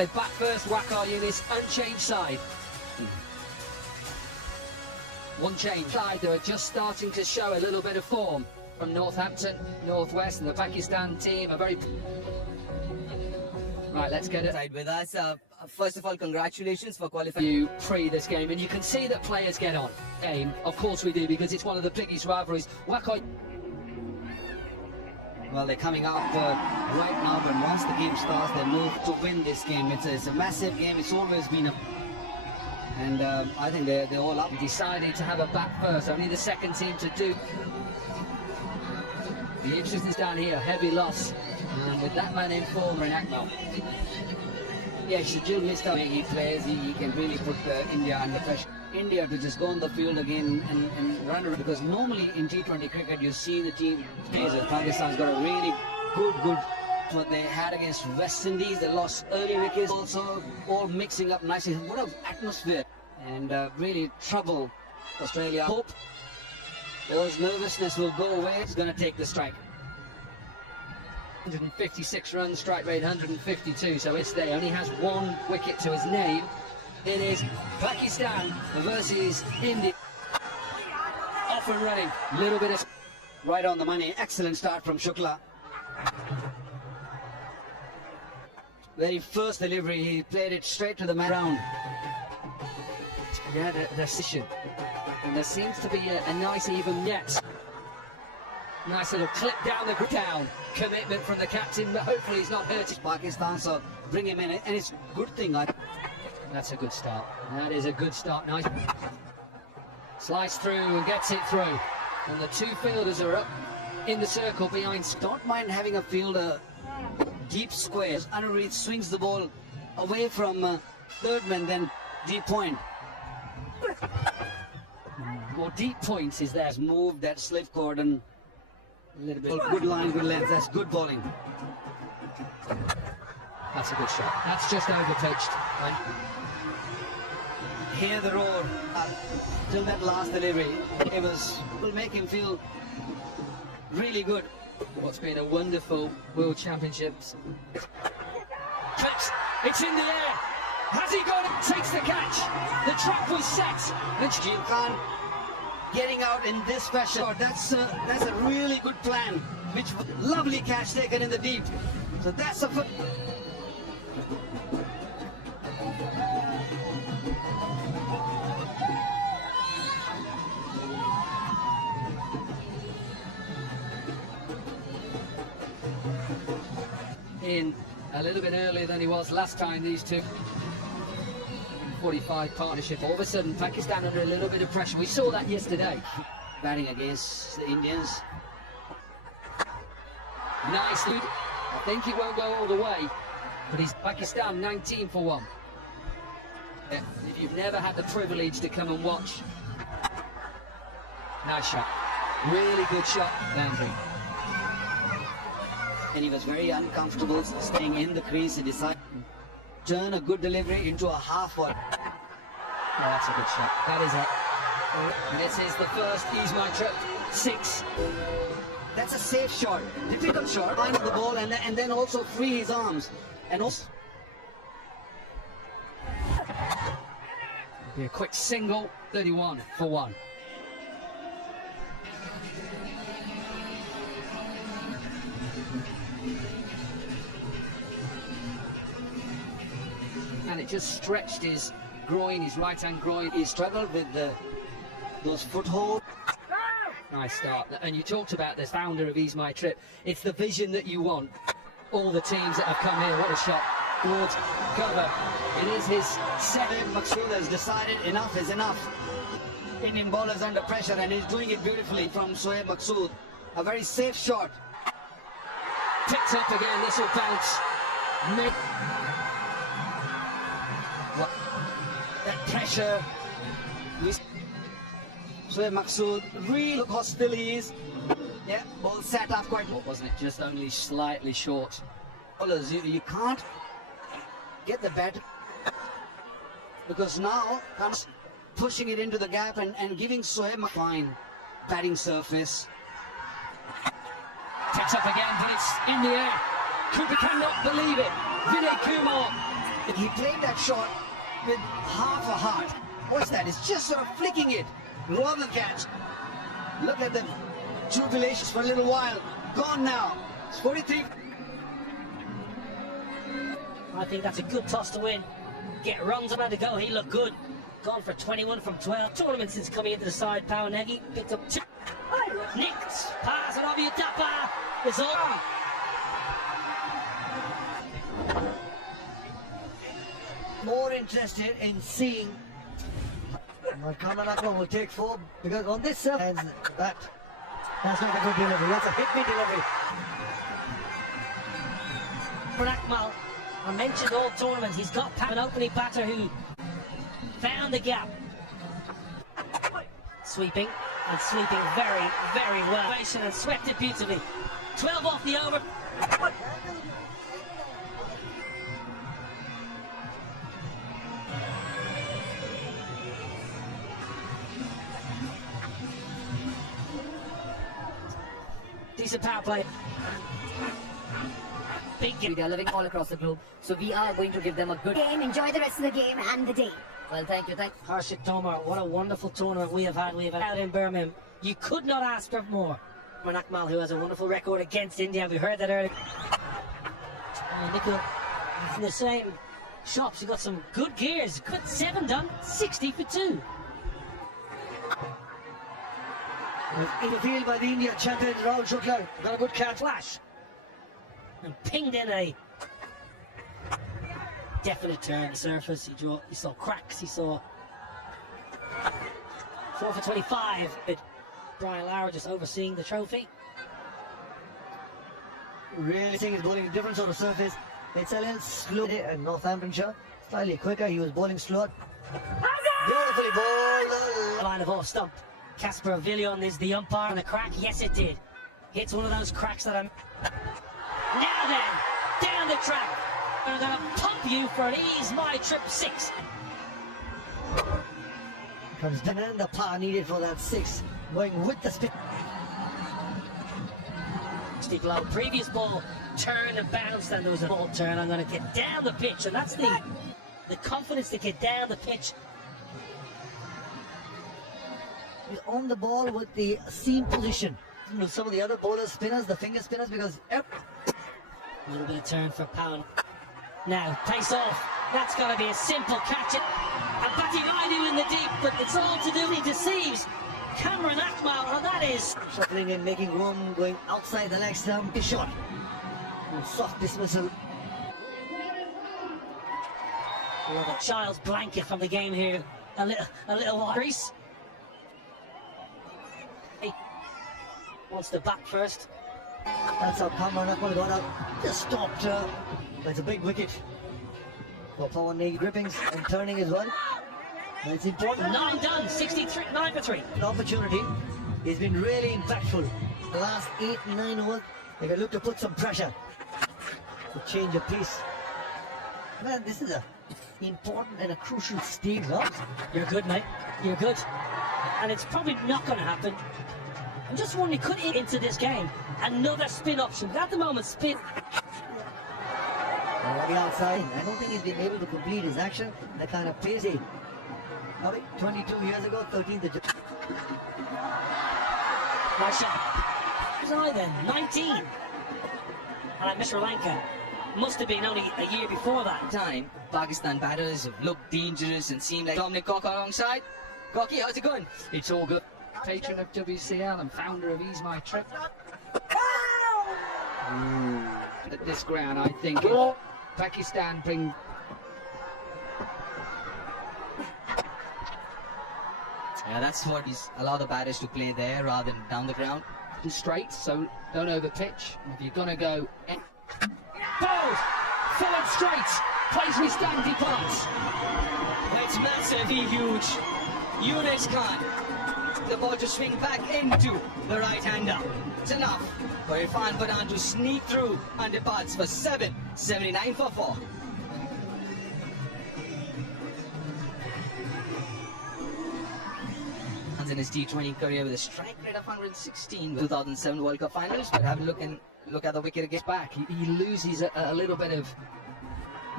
They back first, Wakar Yunis, unchanged side. One change. Side, they are just starting to show a little bit of form from Northampton, Northwest, and the Pakistan team are very... Right, let's get it. Side with us. First of all, congratulations for qualifying. You pre this game, and you can see that players get on. Game, of course we do, because it's one of the biggest rivalries. Wakar... Well, they're coming out right now, but once the game starts, they move to win this game. It's a massive game. It's always been a... And I think they're all up. Decided to have a back first, only the second team to do. The interest is down here, heavy loss. And with that man in form, in Akmal. Yeah, Shajil missed out. He plays, he can really put India under pressure. India to just go on the field again and run around, because normally in T20 cricket you see the team plays. Pakistan's got a really good what they had against West Indies. They lost early wickets, also all mixing up nicely. What an atmosphere, and really trouble Australia. Hope those nervousness will go away. It's going to take the strike. 156 runs, strike rate 152, so it's there. Only has one wicket to his name. It is Pakistan versus India. Off and running, little bit of... Right on the money, excellent start from Shukla. Very first delivery, he played it straight to the man round. Yeah, the decision. And there seems to be a nice even net. Nice little clip down the down. Commitment from the captain, but hopefully he's not hurt. Pakistan, so bring him in, and it's a good thing. That's a good start. That is a good start. Nice. Slice through and gets it through. And the two fielders are up in the circle behind. Don't mind having a fielder deep squares. Anureed swings the ball away from third man, then deep point. More deep points is there. Has moved that slip cord and a little bit good line, good length. That's good bowling. That's a good shot. That's just over pitched. Right? Hear the roar till that last delivery. It will make him feel really good. What's been a wonderful World Championships. Clips. It's in the air. Has he got it? Takes the catch. The trap was set. And Shakil Khan getting out in this fashion. That's a really good plan. Which lovely catch taken in the deep. So that's a foot. In a little bit earlier than he was last time, these two. 45 partnership. All of a sudden, Pakistan under a little bit of pressure. We saw that yesterday. Batting against the Indians. Nice lead. I think he won't go all the way, but he's Pakistan 19 for 1. If you've never had the privilege to come and watch. Nice shot. Really good shot, Landry. And he was very uncomfortable staying in the crease. He decided to turn a good delivery into a half one. Oh, that's a good shot. That is it. This is the first Ismail trip. 6. That's a safe shot. Difficult shot. Find the ball and then also free his arms. And also... Be a quick single. 31 for 1. And it just stretched his groin, his right-hand groin. He struggled with those footholds. Nice start. And you talked about the founder of Ease My Trip. It's the vision that you want. All the teams that have come here, what a shot. Towards cover. It is his second. Maqsood has decided enough is enough. Indian bowlers under pressure, and he's doing it beautifully from Shoaib Maqsood. A very safe shot. Picked up again, this will bounce. That pressure. Shoaib Maqsood, really look how still he is. Yeah, ball sat up quite well, wasn't it? Just only slightly short. Bowlers, you can't get the bat because now comes pushing it into the gap and giving Shoaib a fine batting surface. Picks up again, but it's in the air. Cooper cannot believe it. Vinay Kumar He played that shot with half a heart. What's that? It's just sort of flicking it rather than catch. Look at the jubilations for a little while. Gone now. It's 43. I think that's a good toss to win. Get runs about to go. He looked good. Gone for 21 from 12. Tournament since coming into the side. Pauanegi picked up 2. Nicked. Pass it over Utapa. It's over. More interested in seeing what Kamanaka will take 4 because on this surface that's not a good delivery. That's a hit-me delivery. For Akmal, I mentioned all tournaments. He's got an opening batter who found the gap. Sweeping and sweeping very, very well. And swept it beautifully. 12 off the over. Decent power play. They are living all across the globe, so we are going to give them a good game. Enjoy the rest of the game and the day. Well, thank you. Harshit Tomar, what a wonderful tournament we have had. Out in Birmingham. You could not ask for more. Akmal, who has a wonderful record against India, we heard that earlier. Nikhil, in the same shops, he got some good gears. Good 7 done, 60 for 2. In the field by the India champion Rahul Shukla. Got a good catch. Flash. And pinged in a definite turn surface. He saw cracks. He saw 4 for 25. Brian Lara just overseeing the trophy. Really seeing he's bowling a different sort of surface. It's a little slow at Northamptonshire. Slightly quicker. He was bowling slower. Beautifully bowled. Line of off stump. Casper Avilion is the umpire on the crack. Yes, it did. Hits one of those cracks that I'm. Now then, down the track. I'm going to pump you for an Ease My Trip 6. Comes down and the power needed for that 6. Going with the spin. Steve Lowe, previous ball turned and bounced, and there was a ball turn. I'm going to get down the pitch, and that's the confidence to get down the pitch. He's on the ball with the seam position. Some of the other bowlers, spinners, the finger spinners, because a little bit of turn for Pound. Now, pace off. That's got to be a simple catch. And Bati Raidu in the deep, but it's all to do. He deceives Cameron Akmal, and that is shuffling in, making room, going outside the leg stump. His shot. And soft dismissal. A child's blanket from the game here. A little crease. He wants the back first. That's how Cameron Akmal got out. Just stopped. That's a big wicket for Pauanegi grippings and turning as well. It's important. 9 done, 63, 9 for 3. The opportunity has been really impactful. The last 8-9 overs, they can look to put some pressure to change a pace. Man, this is a important and a crucial stage. You're good, mate. You're good. And it's probably not going to happen. I'm just wondering, could he into this game another spin option? At the moment, spin. The outside. I don't think he's been able to complete his action. The kind of pace he. 22 years ago, 13th of July. Nice shot. Then 19. And I miss Sri Lanka. Must have been only a year before that. Time, Pakistan batters have looked dangerous and seemed like Dominic Cock alongside. Cocky, how's it going? It's all good. Patron of WCL and founder of Ease My Trip. At this ground, I think if Pakistan bring. Yeah, that's what he's allowed the batters to play there rather than down the ground. Straight, so don't over pitch. If you're gonna go. Bowled! Forward straight! Plays with stand departs. It's massively huge. Yunus Khan. The ball to swing back into the right-hander. It's enough for Irfan Pathan to sneak through and departs for 7, 79 for 4. In his T20 career with a strike rate of 116 with 2007 World Cup Finals, but have a look at the wicket against back. He loses a little bit of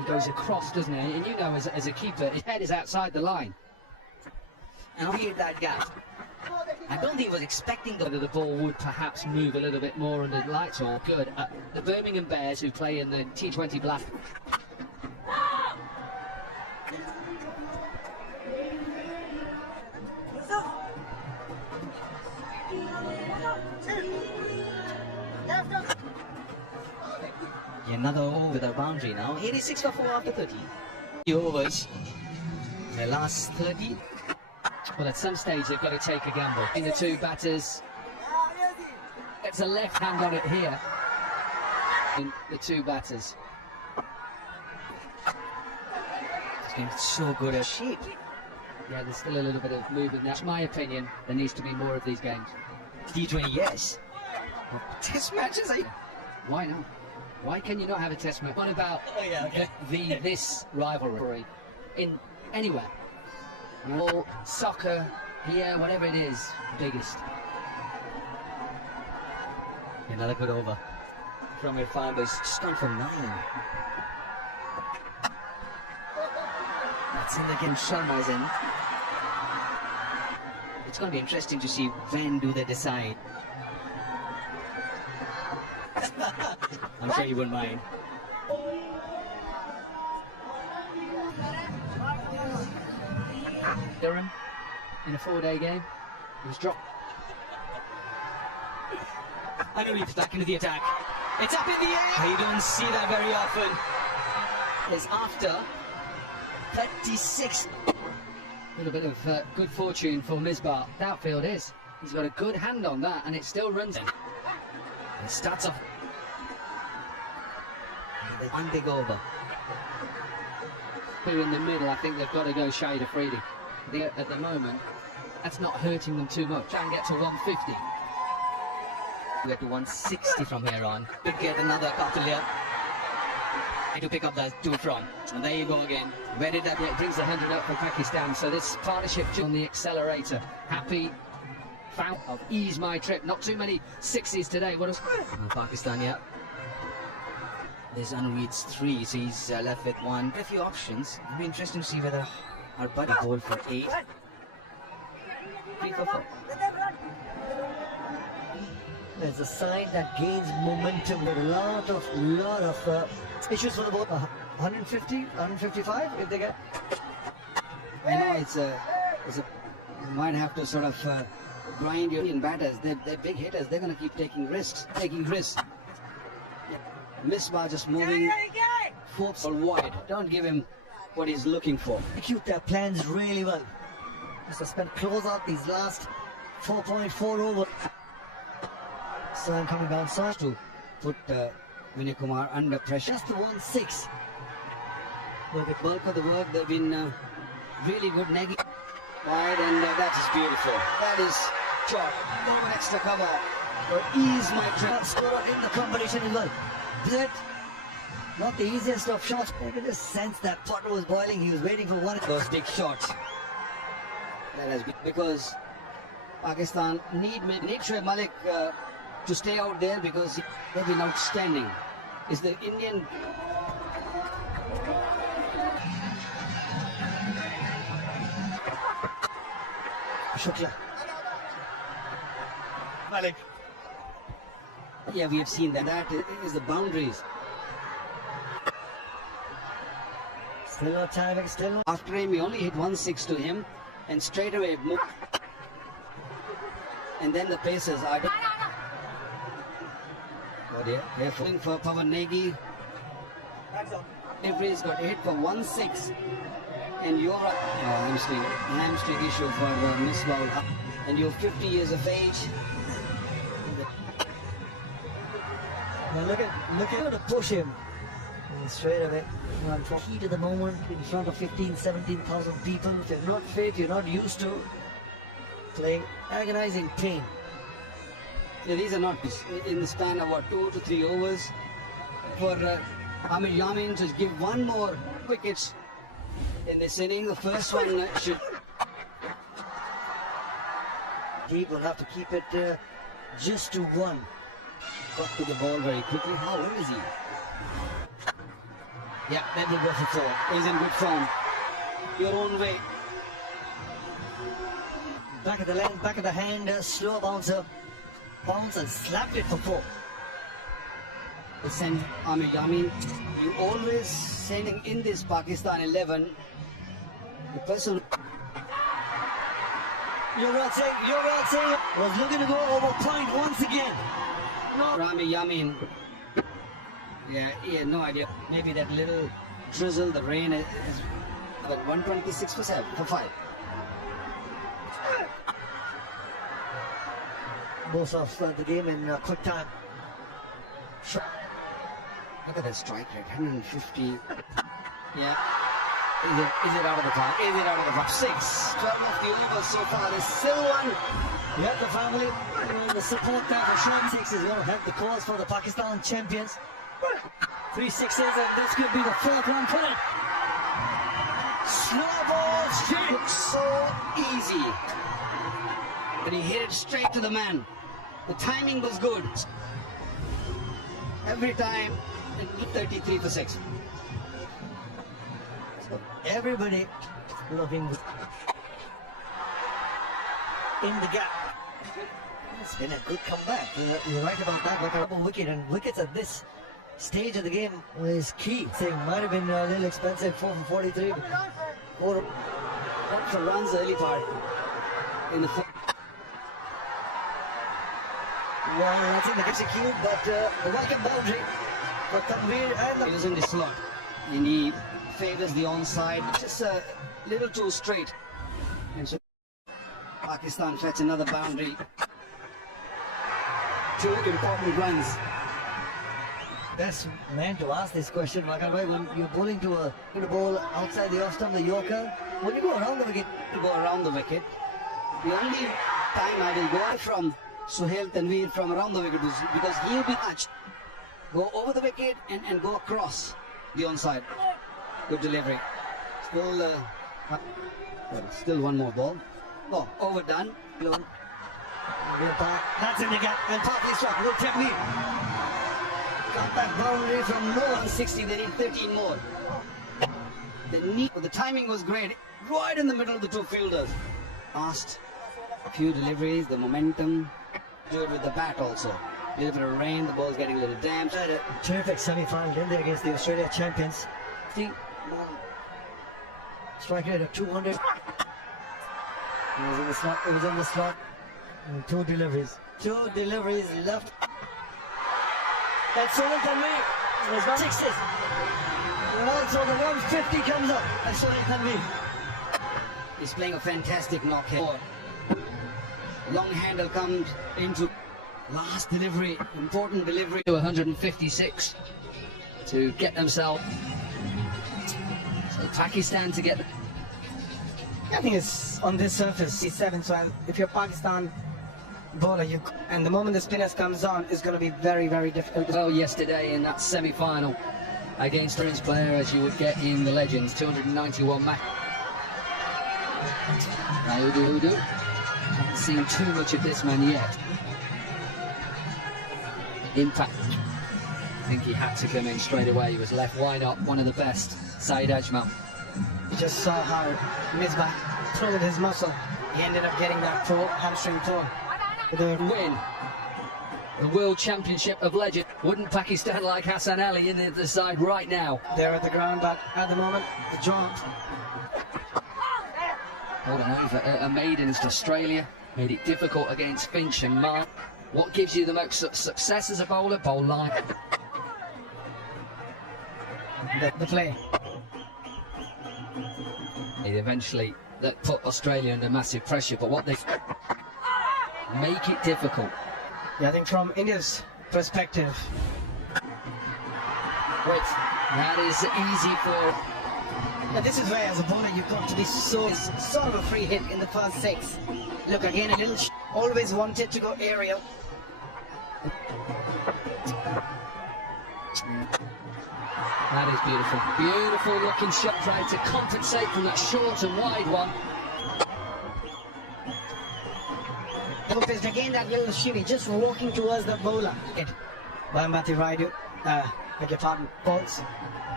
He goes across, doesn't he? And you know, as a keeper, his head is outside the line. And cleared that gap. I don't think he was expecting Whether the ball would perhaps move a little bit more under the lights or good. The Birmingham Bears, who play in the T20 Black. Another over with a boundary now. 86 for 4 after 30. The overs. The last 30. Well, at some stage they've got to take a gamble. In the two batters, it's a left hand on it here. In the two batters. It's been so good a shape. Yeah, there's still a little bit of movement. That's my opinion. There needs to be more of these games. T20, yes. Test matches, Why not? Why can you not have a test match? What about this rivalry in anywhere? Or soccer, here, whatever it is, biggest. Another good over from Irfan, but it's just gone for 9. That's in again. Sharma's in. It's going to be interesting to see when do they decide. I'm sure you wouldn't mind. Durham in a 4-day game. He was dropped. I know he's back into the attack. It's up in the air! You don't see that very often. It's after 36. A little bit of good fortune for Misbah. Outfield is. He's got a good hand on that, and it still runs in. It starts off. One big over. Who in the middle, I think they've got to go Shahid Afridi. At the moment, that's not hurting them too much. Try and get to 150. We get to 160 from here on. To get another Kautilya to pick up that 2 from. And there you go again. Where did that It brings the 100 up for Pakistan. So this partnership on the accelerator. Happy foul of ease my trip. Not too many 6s today. What else? Pakistan, yeah. There's Anuid's 3, so he's left with 1. A few options. It'll be interesting to see whether our buddy goal for 8. 3 for 4. There's a side that gains momentum with a lot of issues for the ball. 150, 155 if they get. I know it's a you might have to sort of grind your Indian batters. They're big hitters. They're going to keep taking risks. Misbah just moving 4th or wide. Don't give him what he's looking for. Execute their plans really well. Just to spend close out these last 4.4 over. So coming down south To put Vinay Kumar under pressure. just to 1-6. With the bulk of the work, they've been really good negging wide, and that is beautiful. That is shot. No extra cover. Ease my trap. Scorer in the competition as well. That not the easiest of shots. I can just sense that Potter was boiling. He was waiting for one. Those big shots. That has been because Pakistan need Shoaib Malik to stay out there because they've been outstanding. Is the Indian Shukla. Malik? Yeah, we have seen that. That is the boundaries. Still no timing. Still no. After him, we only hit 1-6 to him, and straight away moved. And then the paces are. Oh dear, careful for Pawan Negi. Everybody's got hit for 1-6, and you're hamstring issue for Misbah, and you're 50 years of age. Now look at to push him. And straight away. Heat of the moment in front of 17,000 people. If you're not fit, you're not used to playing agonizing pain. Yeah, these are not in the span of what, 2 to 3 overs for Amir Yamin to give one more wickets in this inning. The first one should. He will have to keep it just to 1. Got to the ball very quickly. How is he? Yeah, then he'll go for four. He's in good form. Your own way. Back of the lens, back of the hand, slow bouncer. Bounce and slapped it for four. Listen, I mean, you always sending in this Pakistan 11. The person. Yuvraj Singh was looking to go over point once again. No. Rami Yamin. Yeah, he had no idea. Maybe that little drizzle, the rain is about 126 for 5. Both of the game in quick time. Look at that strike rate, 150. Yeah. Is it out of the park? Is it out of the park? 6. 12 of the overs so far. There's still one. You have the family and the support there for Sean. 6 is going to help the cause for the Pakistan champions. 3 sixes and this could be the 4th one. Put it. Slow ball straight. Looks so easy. But he hit it straight to the man. The timing was good. Every time, 33 for 6. So everybody looking in the gap. It's been a good comeback. You're right about that. Like a wicket, and wickets at this stage of the game is key. It might have been a little expensive, 4 for 43. Or for runs early part in the well, I think they execute, but the welcome boundary for Tanveer and he was in the slot and he favors the onside, just a little too straight, and so Pakistan fetch another boundary. 2 important runs. Best man to ask this question, Makan bhai, when you're bowling to a ball outside the off stump, the Yorker, when you go around the wicket, To go around the wicket. The only time I will go from Suhail Tanveer from around the wicket is because he'll be touched. Go over the wicket and go across the onside. Good delivery. Still one more ball. Oh, overdone. that's in the gap, and Papi struck with technique. Got that boundary from no 160, they need 13 more. The timing was great. Right in the middle of the 2 fielders. Fast. A few deliveries, the momentum. Do it with the bat also. A little bit of rain, the ball's getting a little damp. Had a terrific semi-final in there against the Australia champions. Strike rate of 200. It was in the slot. It was in the slot. And 2 deliveries. 2 deliveries left. That's all it can make. There's no 6s. And also the 150 comes up. That's all it can be. He's playing a fantastic knock here. Long handle comes into last delivery, important delivery. To 156 to get themselves. So Pakistan to get. I think it's on this surface, C7. So if you're Pakistan bowler, and the moment the spinners comes on, it's going to be very, very difficult. Well, yesterday in that semi-final against Prince player, as you would get in the Legends, 291 match. Udu. Haven't seen too much of this man yet. Impact. I think he had to come in straight away. He was left wide up, one of the best. Saeed Ajmal. You just saw how Misbah threw his muscle. He ended up getting that hamstring torn. Win the World Championship of Legends. Wouldn't Pakistan like Hassan Ali in the side right now? They're at the ground, but at the moment, the jaunt. Hold on over a maidens to Australia. Made it difficult against Finch and Mark. What gives you the most success as a bowler? Bowl line. The play. Eventually, that put Australia under massive pressure, but what they make it difficult. Yeah, I think from India's perspective, Wait, that is easy for. this is where as a bowler you've got to be sort of a free hit in the first 6. Look again, a little always wanted to go aerial. That is beautiful. Beautiful looking shot trying to compensate from that short and wide one. Lopez again, that little shimmy, just walking towards the bowler. Bambati Raidu, beg your pardon, Bolts.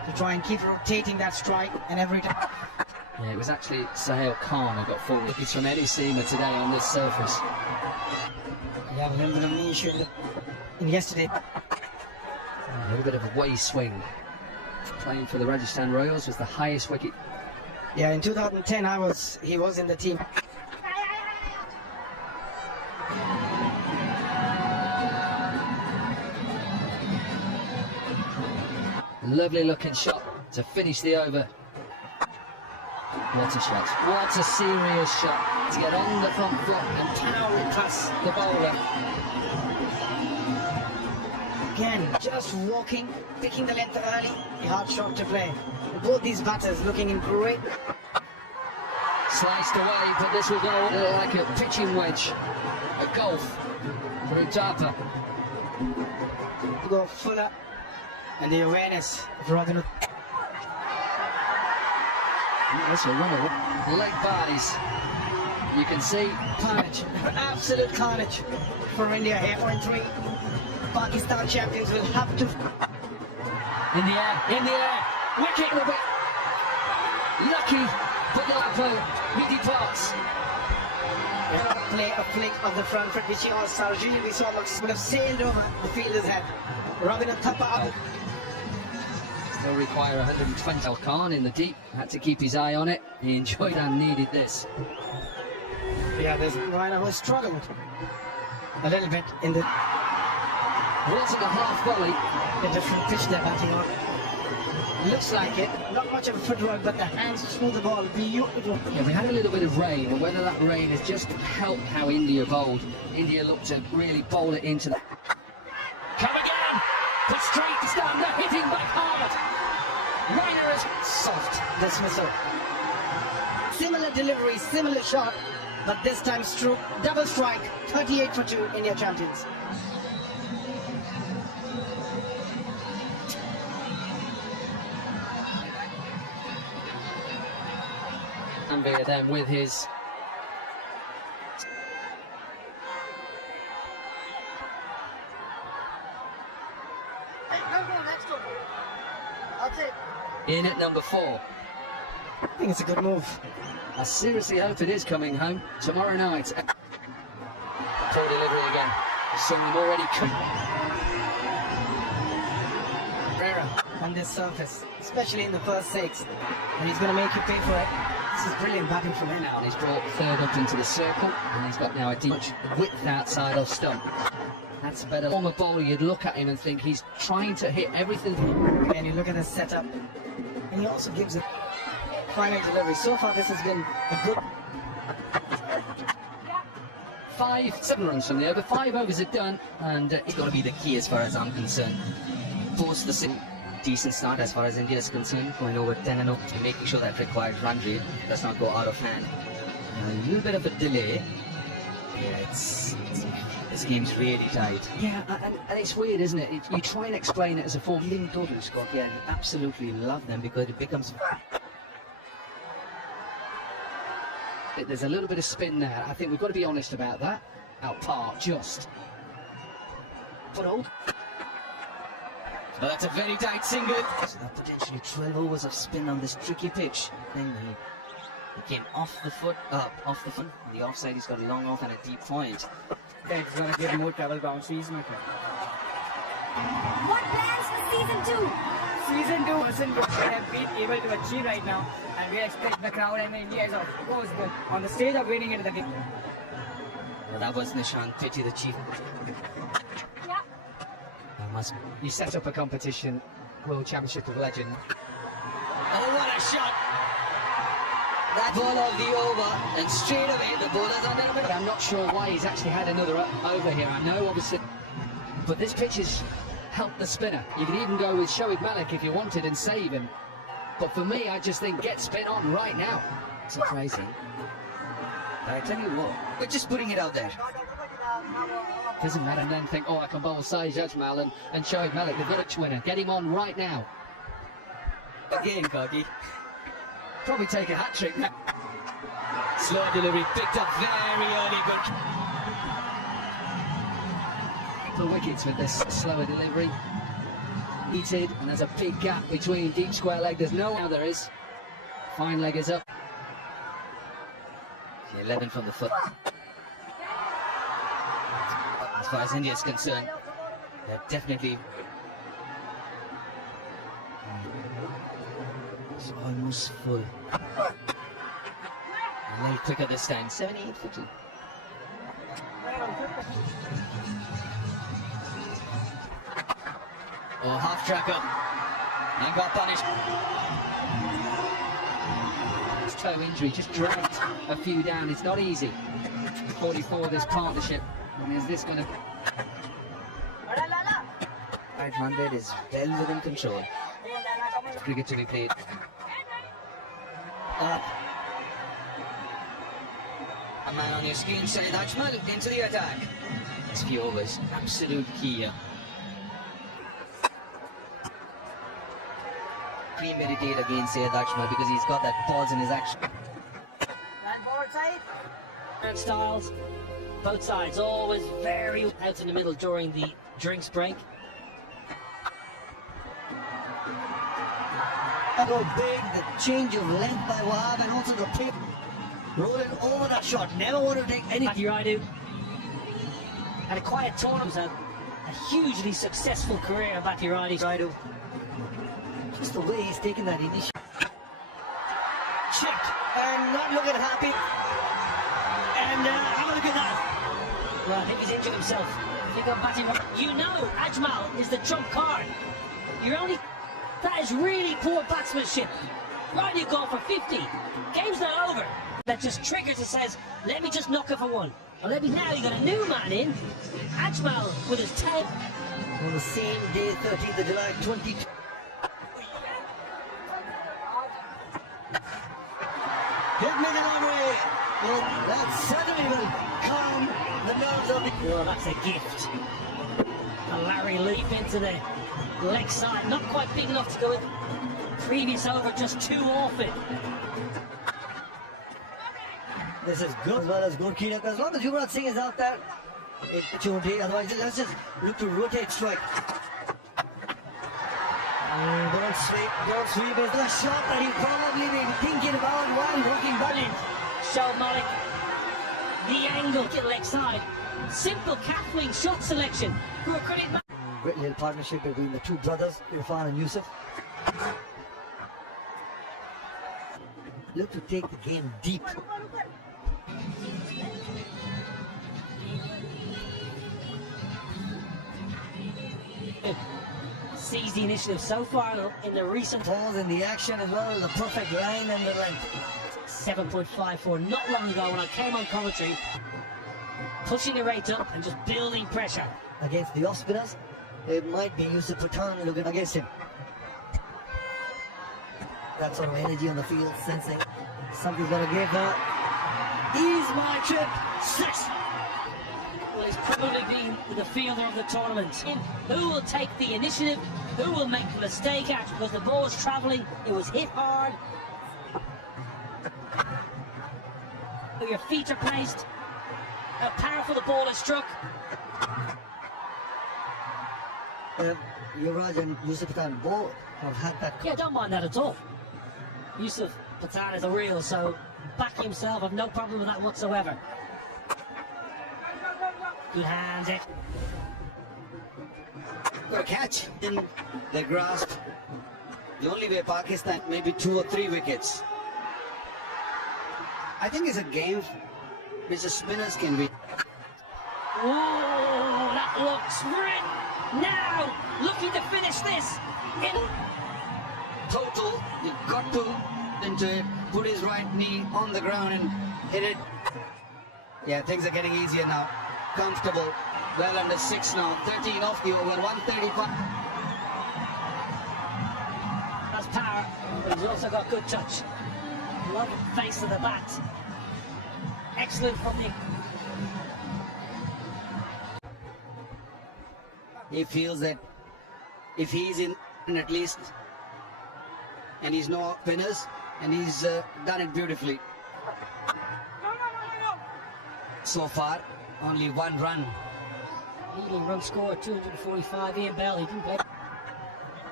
to try and keep rotating that strike, and every time. Yeah, it was actually Sahel Khan who got forward. He's from Eddie Seamer today on this surface. Yeah, we remember the knee issue in yesterday. A little bit of a way swing. Playing for the Rajasthan Royals was the highest wicket. Yeah, in 2010 he was in the team. Lovely looking shot to finish the over. What a shot. What a serious shot to get on the front foot and power it past the bowler. Again, just walking, picking the length early, a hard shot to play. Both these batters looking in great. Sliced away, but this will go like a pitching wedge. A golf for Uthappa. To go fuller, and the awareness of Robin. That's a runner. Leg bodies. You can see Carnage, absolute carnage for India here. 0.3. Pakistan champions will have to. in the air, wicket will be lucky, but he departs. Play a flick of the front foot, which Sarojini we saw would have sailed over the fielder's head. Robin Uthappa out. Still require 120. Sahel Khan in the deep, had to keep his eye on it. He enjoyed and needed this. Yeah, there's Raina who struggled a little bit in the Wasn't a half volley. different pitch they're batting on. Looks like it. Not much of a footwork, but the hands through the ball. Beautiful. Yeah, we had a little bit of rain, and whether that rain has just helped how India bowled. India looked to really bowl it into the. Come again! Put straight to stand, they're hitting back hard. Rainer is soft. Dismissal. Similar delivery, similar shot, but this time stroke. Double strike. 38 for 2. India champions. Ambia then with his. In at number 4. I think it's a good move. I seriously hope it is coming home tomorrow night. Poor delivery again. Someone already Rera on this surface, especially in the first 6, and he's going to make you pay for it. This is brilliant batting from him now. He's brought third up into the circle, and he's got now a deep width outside of stump. That's a better former bowler. You'd look at him and think he's trying to hit everything. And you look at the setup, and he also gives a final delivery. So far, this has been a good. 7 runs from the over. 5 overs are done, and it's got to be the key as far as I'm concerned. Force the decent start as far as India is concerned, going over 10 and 0, and making sure that required run rate does not go out of hand. A little bit of a delay. Yeah, this game's really tight. Yeah, and it's weird, isn't it? You try and explain it as a form. Lynn Dodu, Scott, yeah, absolutely love them because it becomes. There's a little bit of spin there. I think we've got to be honest about that. Out par, just. But old. Well, that's a very tight single. So that potentially 12 overs of spin on this tricky pitch. Then he came off the foot, off the foot. On the offside, he's got a long off and a deep point. It's going to give more travel boundaries, my friend. What plans for season 2? Season 2 wasn't what we have been able to achieve right now, and we expect the crowd and the India is of course on the stage of winning into the game. Well, that was Nishant Pity, the chief. Yeah. You set up a competition, World Championship of Legend. Oh, what a shot! That ball of the over, and straight away the bowler's on there. But I'm not sure why he's actually had another over here. I know, obviously, but this pitch has helped the spinner. You could even go with Shoaib Malik if you wanted and save him. But for me, I just think get spin on right now. Surprising. But I tell you what, we're just putting it out there. Doesn't matter, and then think, oh, I can bowl Saeed Ajmal and Shoaib Malik. They've got a winner. Get him on right now. Again, Khaki. Probably take a hat-trick now. Slow delivery, picked up very early, good. The wickets with this slower delivery. Heated, and there's a big gap between deep square leg. There's no now there is. Fine leg is up. 11 from the foot. As far as India is concerned, they're definitely. It's almost full. A little quicker this time. 78-50. Oh, half tracker. And got punished. His toe injury just dragged a few down. It's not easy. 44 this partnership. And is this going to... Right, 100 is well within control. Cricket to be played. Up. A man on your screen, Syed Ajmal, into the attack. This few overs, absolute key here. Premeditate against Syed Ajmal because he's got that pause in his action. Styles, both sides always very out in the middle during the drinks break. Go big, the change of length by Wahab and also the tip. Rolling over that shot, never want to take any. Raidu had a quiet tournament, a hugely successful career. Raidu. Just the way he's taken that initiative. Chipped and not looking happy. And have a look at that. Well, I think he's injured himself. I think I'm batting. You know, Ajmal is the trump card. You're only. That is really poor batsmanship. Raidu gone for 50. Game's not over. That just triggers and says, let me just knock it for one. Or let me now, you got a new man in. Ajmal with his tail. On the same day, 13th of July, 22. Hit me the long way. Well, that certainly will calm the nerves of the... Well, that's a gift. And Larry leap into the leg side, not quite big enough to go in. Previous over just too off it. This is good as well as good, Keena, because as long as Yuvraj Singh is out there, it shouldn't be. Otherwise, let's just look to rotate strike. Don't sweep. It's the shot that he's probably been thinking about while working brilliant. Shoaib Malik, the angle to the leg side. Simple Kathleen shot selection. For a credit. Great little partnership between the two brothers, Irfan and Yusuf. Look to take the game deep. Sees the initiative so far in the recent Pause in the action as well, the perfect line and the length. 7.54 not long ago when I came on commentary, pushing the rate up and just building pressure. Against the off spinners, it might be Yusuf Pathan looking against him. That sort of energy on the field, sensing something's gonna give her. Ease my trip, 6. Well, he's probably been the fielder of the tournament. Who will take the initiative? Who will make the mistake out because the ball was travelling? It was hit hard. Where your feet are placed. How powerful the ball is struck. Yuvraj and Yusuf Pathan both have had that. Yeah, don't mind that at all. Yusuf Pathan is a real, so back himself. I've no problem with that whatsoever. Good hands it. Got a catch in the grasp. The only way Pakistan, maybe 2 or 3 wickets. I think it's a game which the spinners can win. Oh, that looks great. Now, looking to finish this. Total, you've got to into it, put his right knee on the ground and hit it. Yeah, things are getting easier now. Comfortable, well under 6 now, 13 off the over, 135. That's power, but he's also got good touch. Love the face of the bat. Excellent from the... He feels that if he's in at least, and he's no spinners, and he's done it beautifully. So far, only 1 run. Leading run scorer, 245, Ian Bell, he didn't play.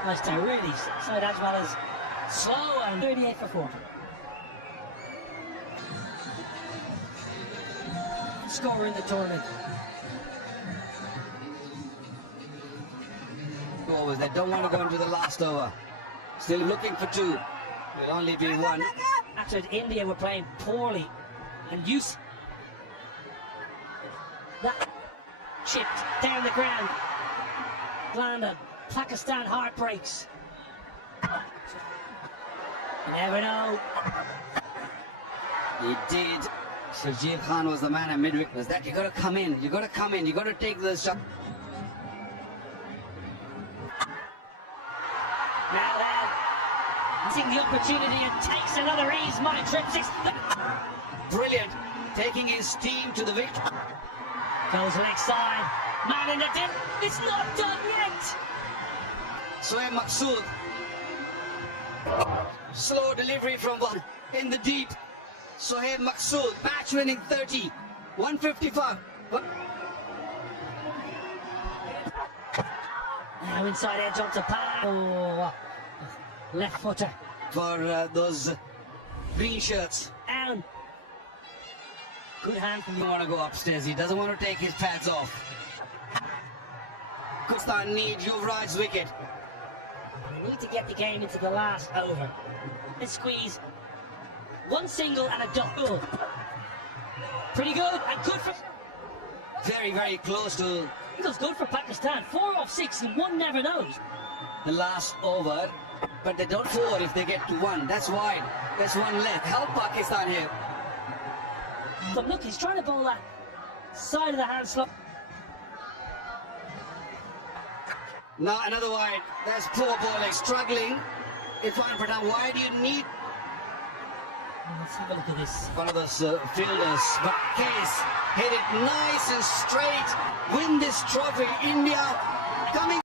Nice to really side as well as slow and 38 for 40. Scorer in the tournament. Overs. They don't want to go into the last over. Still looking for two. Will only be one. After India were playing poorly and use that chipped down the ground. Landed. Pakistan heartbreaks. You never know. He did. Sajid Khan was the man at midwicket. Was that you got to come in? You got to come in. You got to take the shot. Now then, seeing the opportunity and takes another ease. My trip six. Brilliant. Taking his team to the victory. Goes leg side. Man in the dip. It's not done yet. Sohaib Maqsood. Slow delivery from one in the deep. Sohaib Maqsood, match winning 30. 155. Now inside edge onto Pan. Oh, left footer. For those green shirts. Down. Good hand from He doesn't want to go upstairs. He doesn't want to take his pads off. Pakistan needs Yuvraj's wicket. They need to get the game into the last over. Let's squeeze. One single and a double. Pretty good and good for. Very, very close to It was good for Pakistan. 4 off 6 and one never knows. the last over. But they don't score if they get to one. That's wide. There's one left. Help Pakistan here. But look, he's trying to bowl that side of the hand slot. Now another wide. That's poor bowling. Struggling. Irfan Pathan, why do you need Let's have a look at this. one of those fielders? But Case hit it nice and straight. Win this trophy. India coming.